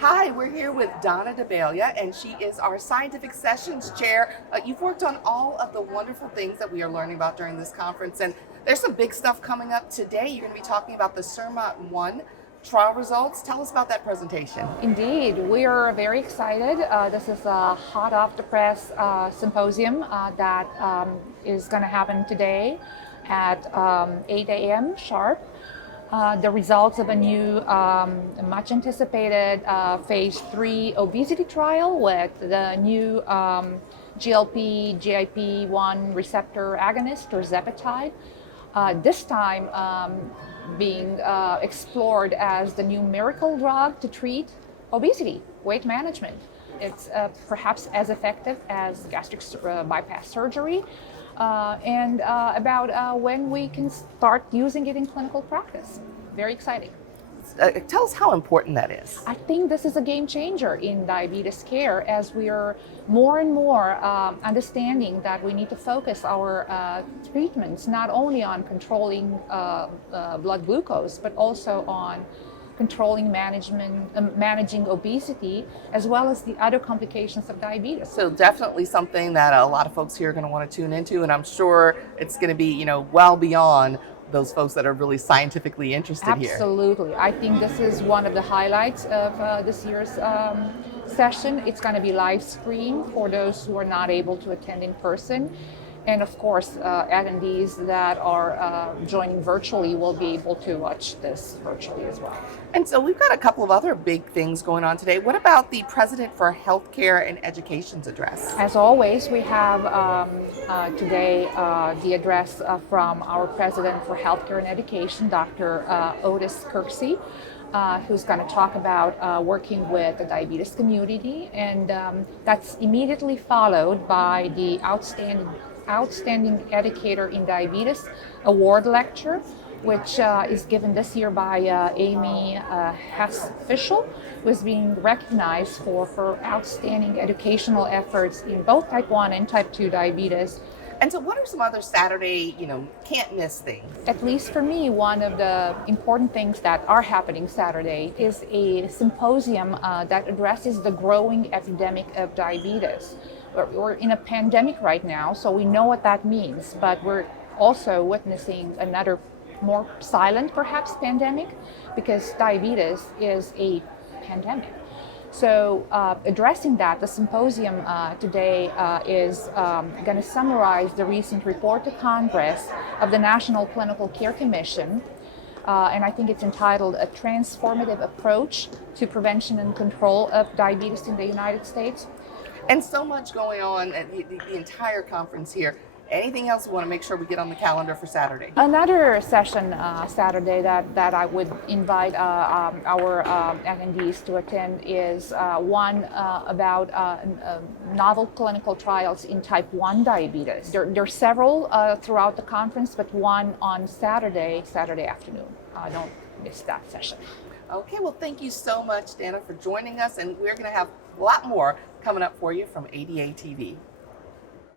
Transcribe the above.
Hi, we're here with Donna DeBelia, and she is our Scientific Sessions Chair. You've worked on all of the wonderful things that we are learning about during this conference, and there's some big stuff coming up today. You're going to be talking about the SURMONT-1 trial results. Tell us about that presentation. Indeed, we are very excited. This is a hot off the press symposium that is going to happen today at 8 a.m. sharp. The results of a new, much anticipated phase 3 obesity trial with the new GLP-1 receptor agonist, or tirzepatide. This time being explored as the new miracle drug to treat obesity, weight management. It's perhaps as effective as gastric bypass surgery, and about when we can start using it in clinical practice. Very exciting. Tell us how important that is. I think this is a game changer in diabetes care, as we are more and more understanding that we need to focus our treatments not only on controlling blood glucose, but also on controlling managing obesity, as well as the other complications of diabetes. So definitely something that a lot of folks here are going to want to tune into, and I'm sure it's going to be, well beyond those folks that are really scientifically interested here. Absolutely. I think this is one of the highlights of this year's session. It's going to be live streamed for those who are not able to attend in person. And of course, attendees that are joining virtually will be able to watch this virtually as well. And so we've got a couple of other big things going on today. What about the President for Healthcare and Education's address? As always, we have today the address from our President for Healthcare and Education, Dr. Otis Kirksey, who's going to talk about working with the diabetes community. And that's immediately followed by the Outstanding Educator in Diabetes Award Lecture, which is given this year by Amy Hess-Fischel, who is being recognized for her outstanding educational efforts in both type 1 and type 2 diabetes. And so what are some other Saturday, can't miss things? At least for me, one of the important things that are happening Saturday is a symposium that addresses the growing epidemic of diabetes. We're in a pandemic right now, so we know what that means, but we're also witnessing another more silent, perhaps, pandemic, because diabetes is a pandemic. So addressing that, the symposium today is going to summarize the recent report to Congress of the National Clinical Care Commission, and I think it's entitled A Transformative Approach to Prevention and Control of Diabetes in the United States. And so much going on at the entire conference here. Anything else we want to make sure we get on the calendar for Saturday? Another session Saturday that I would invite our attendees to attend is one about novel clinical trials in type 1 diabetes. There are several throughout the conference, but one on Saturday afternoon. Don't miss that session. Okay, well, thank you so much, Dana, for joining us, and we're going to have a lot more coming up for you from ADA TV.